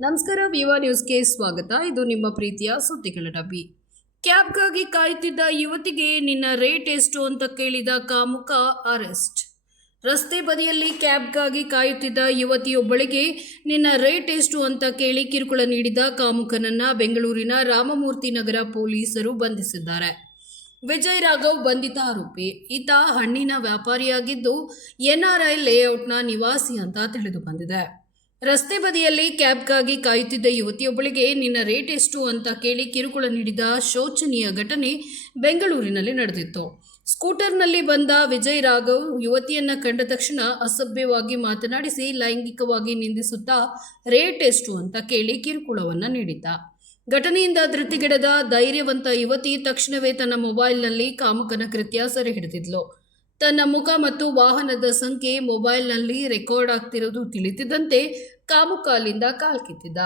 ನಮಸ್ಕಾರ ವಿವಾ ನ್ಯೂಸ್ಗೆ ಸ್ವಾಗತ. ಇದು ನಿಮ್ಮ ಪ್ರೀತಿಯ ಸುದ್ದಿಗಳ ಡಬ್ಬಿ. ಕ್ಯಾಬ್ಗಾಗಿ ಕಾಯುತ್ತಿದ್ದ ಯುವತಿಗೆ ನಿನ್ನ ರೇಟ್ ಎಷ್ಟು ಅಂತ ಕೇಳಿದ ಕಾಮುಕ ಅರೆಸ್ಟ್. ರಸ್ತೆ ಬದಿಯಲ್ಲಿ ಕ್ಯಾಬ್ಗಾಗಿ ಕಾಯುತ್ತಿದ್ದ ಯುವತಿಯೊಬ್ಬಳಿಗೆ ನಿನ್ನ ರೇಟ್ ಎಷ್ಟು ಅಂತ ಕೇಳಿ ಕಿರುಕುಳ ನೀಡಿದ ಕಾಮುಕನನ್ನ ಬೆಂಗಳೂರಿನ ರಾಮಮೂರ್ತಿ ನಗರ ಪೊಲೀಸರು ಬಂಧಿಸಿದ್ದಾರೆ. ವಿಜಯ್ ರಾಘವ್ ಬಂಧಿತ ಆರೋಪಿ. ಈತ ಹಣ್ಣಿನ ವ್ಯಾಪಾರಿಯಾಗಿದ್ದು NRI ಲೇಔಟ್ನ ನಿವಾಸಿ ಅಂತ ತಿಳಿದು ಬಂದಿದೆ. ರಸ್ತೆ ಬದಿಯಲ್ಲಿ ಕ್ಯಾಬ್ಗಾಗಿ ಕಾಯುತ್ತಿದ್ದ ಯುವತಿಯೊಬ್ಬಳಿಗೆ ನಿನ್ನ ರೇಟ್ ಎಷ್ಟು ಅಂತ ಕೇಳಿ ಕಿರುಕುಳ ನೀಡಿದ ಶೋಚನೀಯ ಘಟನೆ ಬೆಂಗಳೂರಿನಲ್ಲಿ ನಡೆದಿತ್ತು. ಸ್ಕೂಟರ್ನಲ್ಲಿ ಬಂದ ವಿಜಯ್ ರಾಘವ್ ಯುವತಿಯನ್ನ ಕಂಡ ತಕ್ಷಣ ಅಸಭ್ಯವಾಗಿ ಮಾತನಾಡಿಸಿ ಲೈಂಗಿಕವಾಗಿ ನಿಂದಿಸುತ್ತಾ ರೇಟ್ ಎಷ್ಟು ಅಂತ ಕೇಳಿ ಕಿರುಕುಳವನ್ನ ನೀಡಿದ್ದ. ಘಟನೆಯಿಂದ ಧೃತಿಗೆಡದ ಧೈರ್ಯವಂತ ಯುವತಿ ತಕ್ಷಣವೇ ತನ್ನ ಮೊಬೈಲ್ನಲ್ಲಿ ಕಾಮುಕನ ಕೃತ್ಯ ಸೆರೆ ಹಿಡಿದಿದ್ಲು. ತನ್ನ ಮುಖ ಮತ್ತು ವಾಹನದ ಸಂಖ್ಯೆ ಮೊಬೈಲ್ನಲ್ಲಿ ರೆಕಾರ್ಡ್ ಆಗ್ತಿರೋದು ತಿಳಿತಿದ್ದಂತೆ ಕಾಮುಕ ಅಲ್ಲಿಂದ ಕಾಲ್ಕಿತ್ತಿದ್ದ.